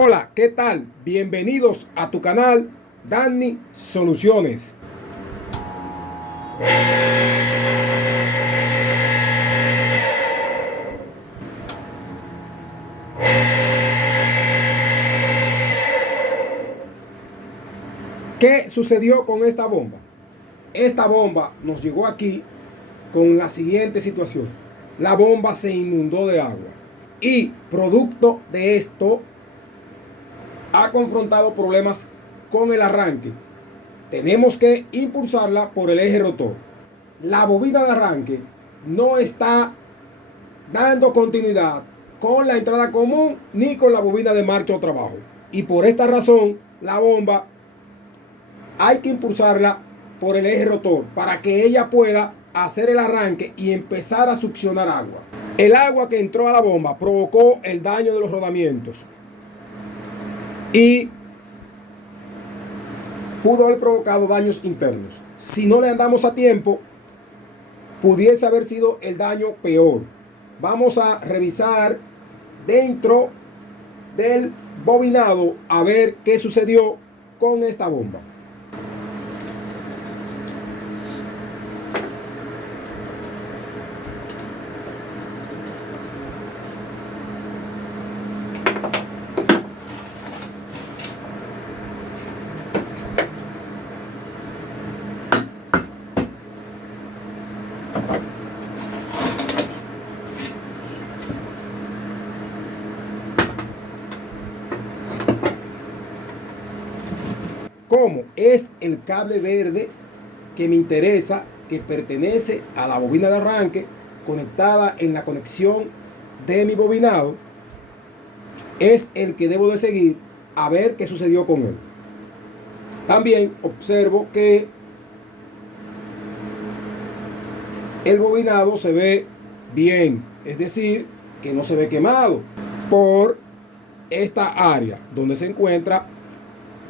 Hola, ¿qué tal? Bienvenidos a tu canal Danny Soluciones. ¿Qué sucedió con esta bomba? Esta bomba nos llegó aquí con la siguiente situación. La bomba se inundó de agua y producto de esto ha confrontado problemas con el arranque. Tenemos que impulsarla por el eje rotor. La bobina de arranque no está dando continuidad con la entrada común ni con la bobina de marcha o trabajo. Y por esta razón, la bomba hay que impulsarla por el eje rotor para que ella pueda hacer el arranque y empezar a succionar agua. El agua que entró a la bomba provocó el daño de los rodamientos y pudo haber provocado daños internos. Si no le andamos a tiempo, pudiese haber sido el daño peor. Vamos a revisar dentro del bobinado a ver qué sucedió con esta bomba. Como es el cable verde que me interesa, que pertenece a la bobina de arranque, conectada en la conexión de mi bobinado, es el que debo de seguir a ver qué sucedió con él. También observo que el bobinado se ve bien, es decir, que no se ve quemado por esta área donde se encuentra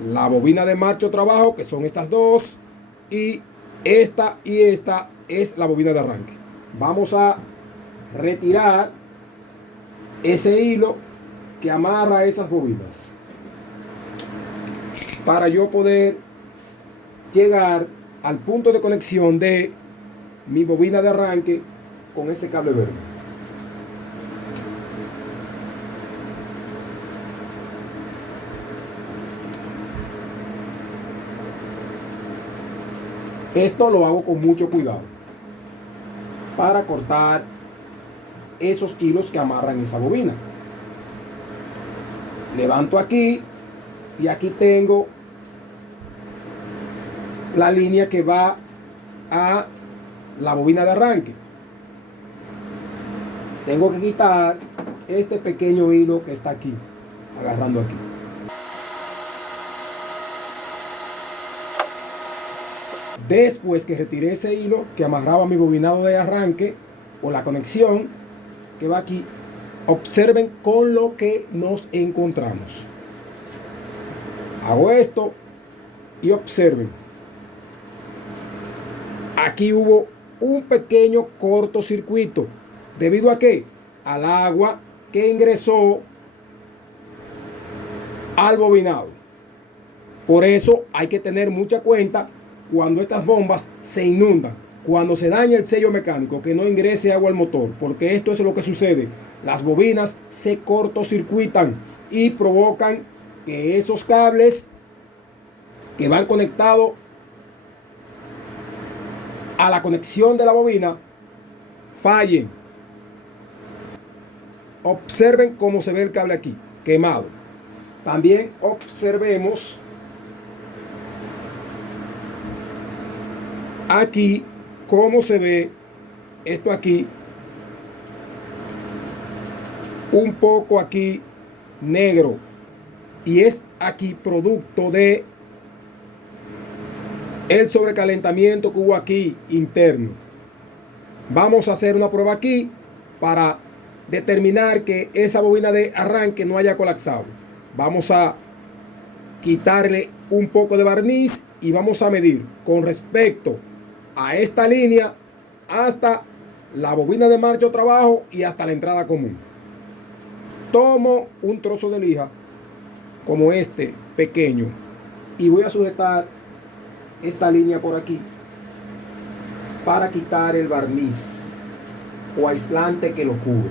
la bobina de marcha o trabajo, que son estas dos, y esta es la bobina de arranque. Vamos a retirar ese hilo que amarra esas bobinas para yo poder llegar al punto de conexión de mi bobina de arranque con ese cable verde. Esto lo hago con mucho cuidado para cortar esos hilos que amarran esa bobina. Levanto aquí y aquí tengo la línea que va a la bobina de arranque. Tengo que quitar este pequeño hilo que está aquí, agarrando aquí. Después que retiré ese hilo que amarraba mi bobinado de arranque o la conexión que va aquí, observen con lo que nos encontramos. Hago esto y observen. Aquí hubo un pequeño cortocircuito. ¿Debido a qué? Al agua que ingresó al bobinado. Por eso hay que tener mucha cuenta cuando estas bombas se inundan, cuando se daña el sello mecánico, que no ingrese agua al motor, porque esto es lo que sucede. Las bobinas se cortocircuitan y provocan que esos cables que van conectados a la conexión de la bobina fallen. Observen cómo se ve el cable aquí, quemado. También observemos aquí cómo se ve esto aquí, un poco aquí negro, y es aquí producto de el sobrecalentamiento que hubo aquí interno. Vamos a hacer una prueba aquí para determinar que esa bobina de arranque no haya colapsado. Vamos a quitarle un poco de barniz y vamos a medir con respecto a esta línea hasta la bobina de marcha o trabajo y hasta la entrada común. Tomo un trozo de lija como este pequeño, y voy a sujetar esta línea por aquí para quitar el barniz o aislante que lo cubre.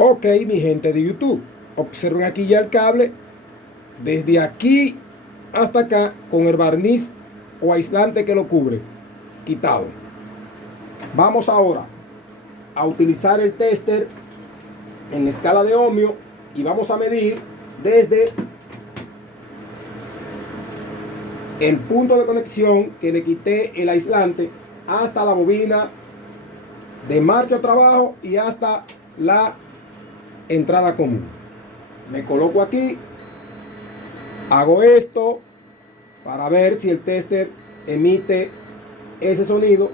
Ok, mi gente de YouTube, observen aquí ya el cable desde aquí hasta acá con el barniz o aislante que lo cubre quitado. Vamos ahora a utilizar el tester en escala de ohmio y vamos a medir desde el punto de conexión que le quité el aislante hasta la bobina de marcha o trabajo y hasta la entrada común. Me coloco aquí, hago esto para ver si el tester emite ese sonido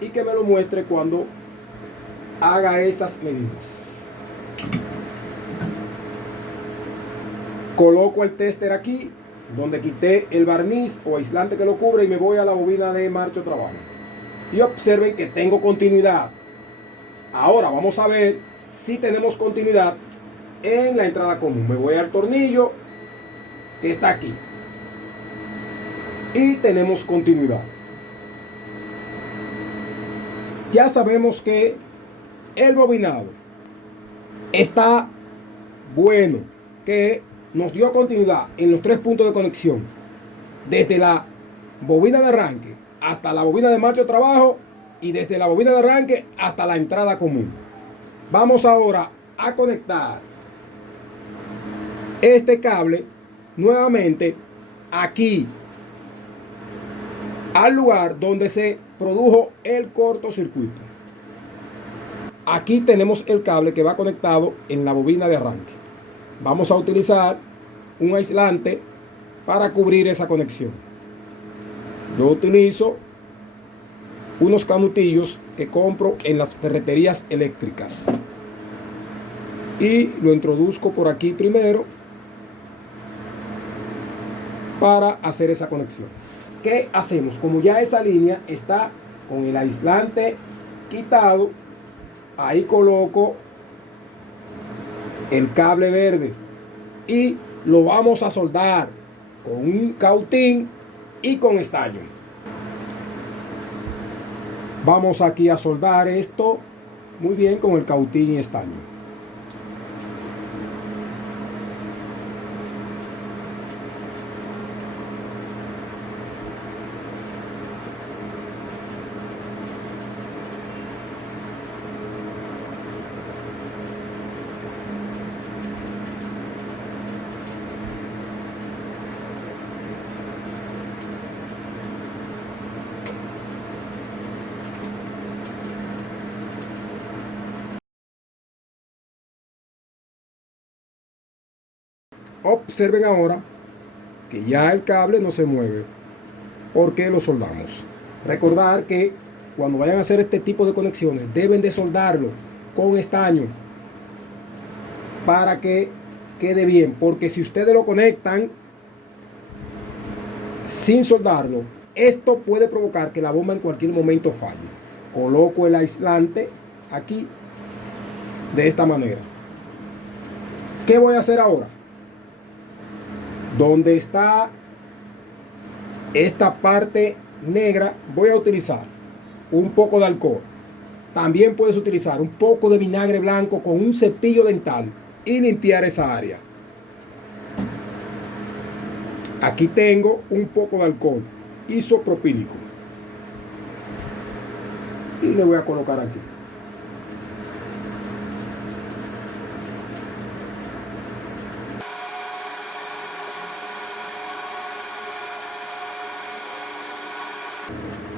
y que me lo muestre cuando haga esas medidas. Coloco el tester aquí donde quité el barniz o aislante que lo cubre y me voy a la bobina de marcha o trabajo y observen que tengo continuidad. Ahora vamos a ver si tenemos continuidad en la entrada común. Me voy al tornillo que está aquí y tenemos continuidad. Ya sabemos que el bobinado está bueno, que nos dio continuidad en los 3 puntos de conexión, desde la bobina de arranque hasta la bobina de marcha o trabajo y desde la bobina de arranque hasta la entrada común. Vamos ahora a conectar este cable nuevamente aquí al lugar donde se produjo el cortocircuito. Aquí tenemos el cable que va conectado en la bobina de arranque. Vamos a utilizar un aislante para cubrir esa conexión. Yo utilizo unos canutillos que compro en las ferreterías eléctricas y lo introduzco por aquí primero para hacer esa conexión. ¿Qué hacemos? Como ya esa línea está con el aislante quitado, ahí coloco el cable verde y lo vamos a soldar con un cautín y con estaño. Vamos aquí a soldar esto muy bien con el cautín y estaño. Observen ahora que ya el cable no se mueve porque lo soldamos. Recordar que cuando vayan a hacer este tipo de conexiones deben de soldarlo con estaño para que quede bien, porque si ustedes lo conectan sin soldarlo, esto puede provocar que la bomba en cualquier momento falle. Coloco el aislante aquí de esta manera. ¿Qué voy a hacer ahora? Donde está esta parte negra, voy a utilizar un poco de alcohol. También puedes utilizar un poco de vinagre blanco con un cepillo dental y limpiar esa área. Aquí tengo un poco de alcohol isopropílico y le voy a colocar aquí.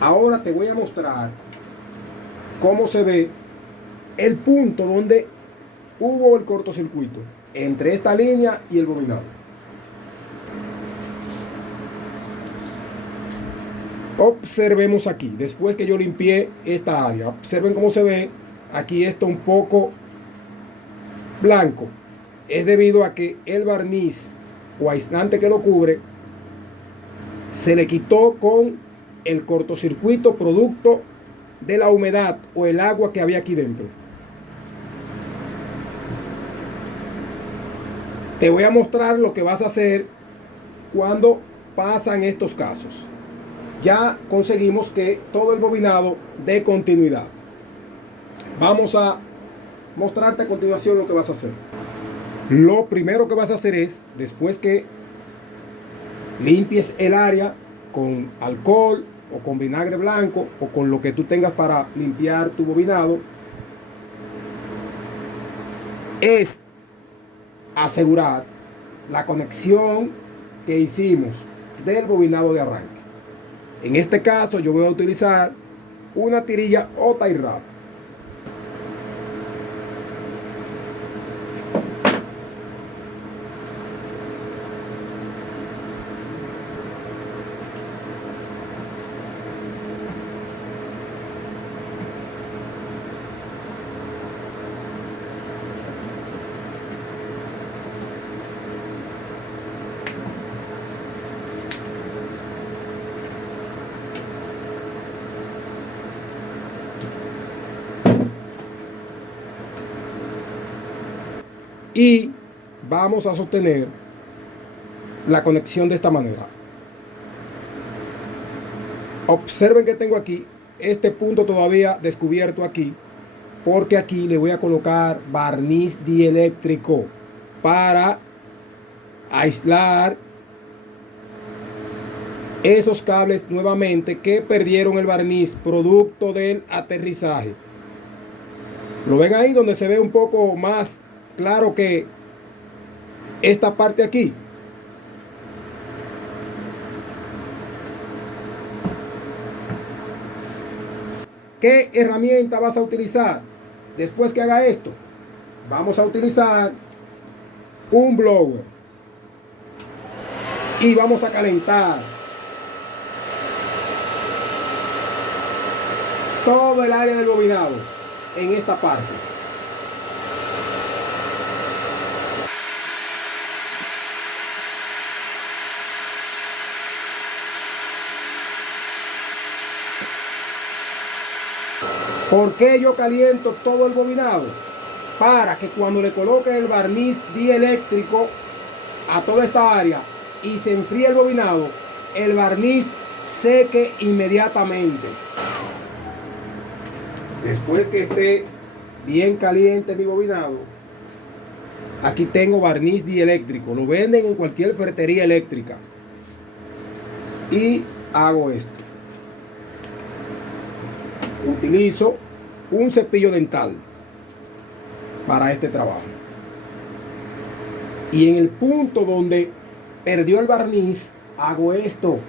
Ahora te voy a mostrar cómo se ve el punto donde hubo el cortocircuito entre esta línea y el bobinado. Observemos aquí, después que yo limpié esta área, observen cómo se ve aquí esto un poco blanco. Es debido a que el barniz o aislante que lo cubre se le quitó con el cortocircuito producto de la humedad o el agua que había aquí dentro. Te voy a mostrar lo que vas a hacer cuando pasan estos casos. Ya conseguimos que todo el bobinado dé continuidad. Vamos a mostrarte a continuación lo que vas a hacer. Lo primero que vas a hacer es, después que limpies el área con alcohol o con vinagre blanco o con lo que tú tengas para limpiar tu bobinado, es asegurar la conexión que hicimos del bobinado de arranque. En este caso yo voy a utilizar una tirilla o tie wrap. Y vamos a sostener la conexión de esta manera. Observen que tengo aquí este punto todavía descubierto aquí, porque aquí le voy a colocar barniz dieléctrico para aislar esos cables nuevamente que perdieron el barniz producto del aterrizaje. ¿Lo ven ahí donde se ve un poco más claro que esta parte aquí? ¿Qué herramienta vas a utilizar después que haga esto? Vamos a utilizar un blower y vamos a calentar todo el área del bobinado en esta parte. ¿Por qué yo caliento todo el bobinado? Para que cuando le coloque el barniz dieléctrico a toda esta área y se enfríe el bobinado, el barniz seque inmediatamente. Después que esté bien caliente mi bobinado, aquí tengo barniz dieléctrico. Lo venden en cualquier ferretería eléctrica. Y hago esto. Utilizo un cepillo dental para este trabajo. Y en el punto donde perdió el barniz, hago esto.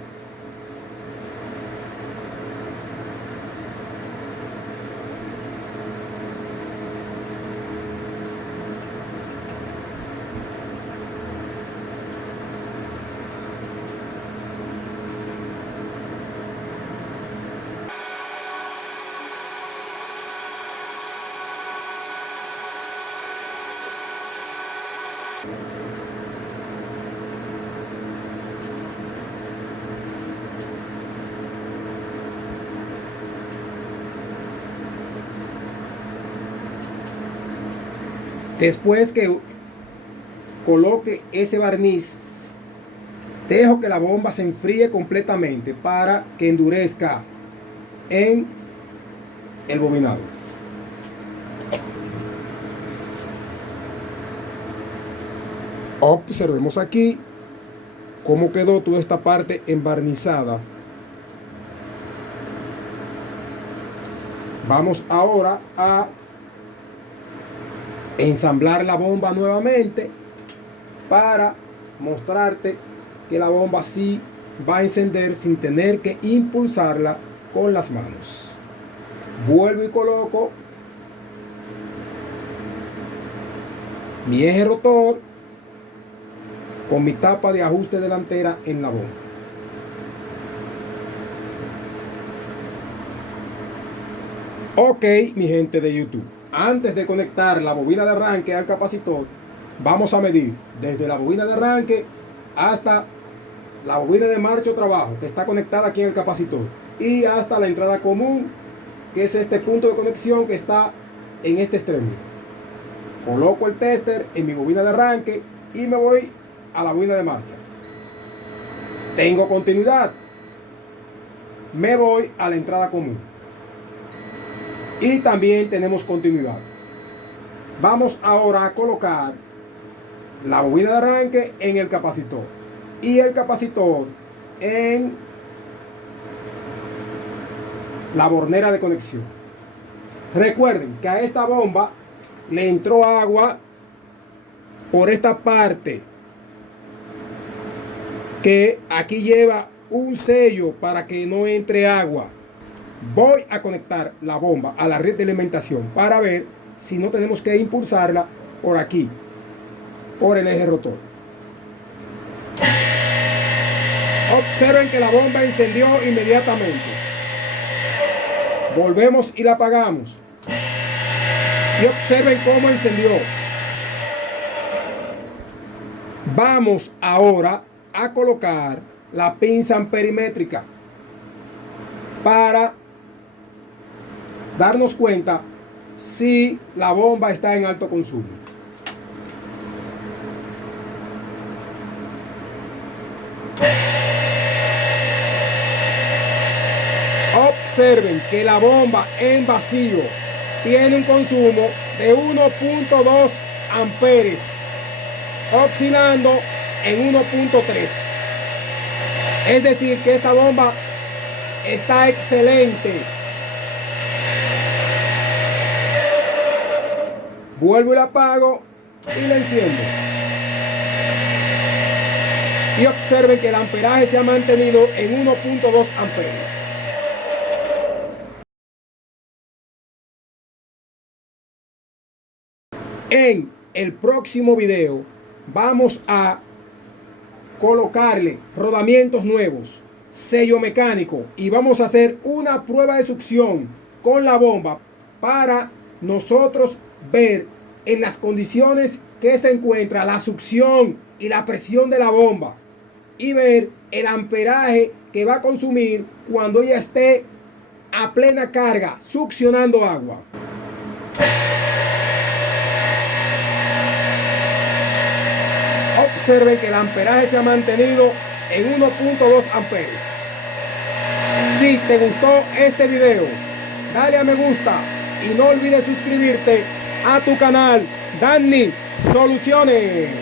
Después que coloque ese barniz, dejo que la bomba se enfríe completamente para que endurezca en el bobinado. Observemos aquí cómo quedó toda esta parte embarnizada. Vamos ahora a ensamblar la bomba nuevamente para mostrarte que la bomba sí va a encender sin tener que impulsarla con las manos. Vuelvo y coloco mi eje rotor con mi tapa de ajuste delantera en la bomba. Ok, mi gente de YouTube, antes de conectar la bobina de arranque al capacitor, vamos a medir desde la bobina de arranque hasta la bobina de marcha o trabajo que está conectada aquí en el capacitor y hasta la entrada común, que es este punto de conexión que está en este extremo. Coloco el tester en mi bobina de arranque y me voy a la bobina de marcha. Tengo continuidad. Me voy a la entrada común. Y también tenemos continuidad. Vamos ahora a colocar la bobina de arranque en el capacitor y el capacitor en la bornera de conexión. Recuerden que a esta bomba le entró agua por esta parte, que aquí lleva un sello para que no entre agua. Voy a conectar la bomba a la red de alimentación para ver si no tenemos que impulsarla por aquí, por el eje rotor. Observen que la bomba encendió inmediatamente. Volvemos y la apagamos. Y observen cómo encendió. Vamos ahora a colocar la pinza amperimétrica para darnos cuenta si la bomba está en alto consumo. Observen que la bomba en vacío tiene un consumo de 1.2 amperes, oscilando en 1.3. Es decir, que esta bomba está excelente. Vuelvo y la apago y la enciendo. Y observen que el amperaje se ha mantenido en 1.2 amperes. En el próximo video vamos a colocarle rodamientos nuevos, sello mecánico, y vamos a hacer una prueba de succión con la bomba para nosotros ver en las condiciones que se encuentra la succión y la presión de la bomba y ver el amperaje que va a consumir cuando ella esté a plena carga succionando agua. Observen que el amperaje se ha mantenido en 1.2 amperes. Si te gustó este video, dale a me gusta y no olvides suscribirte a tu canal Danny Soluciones.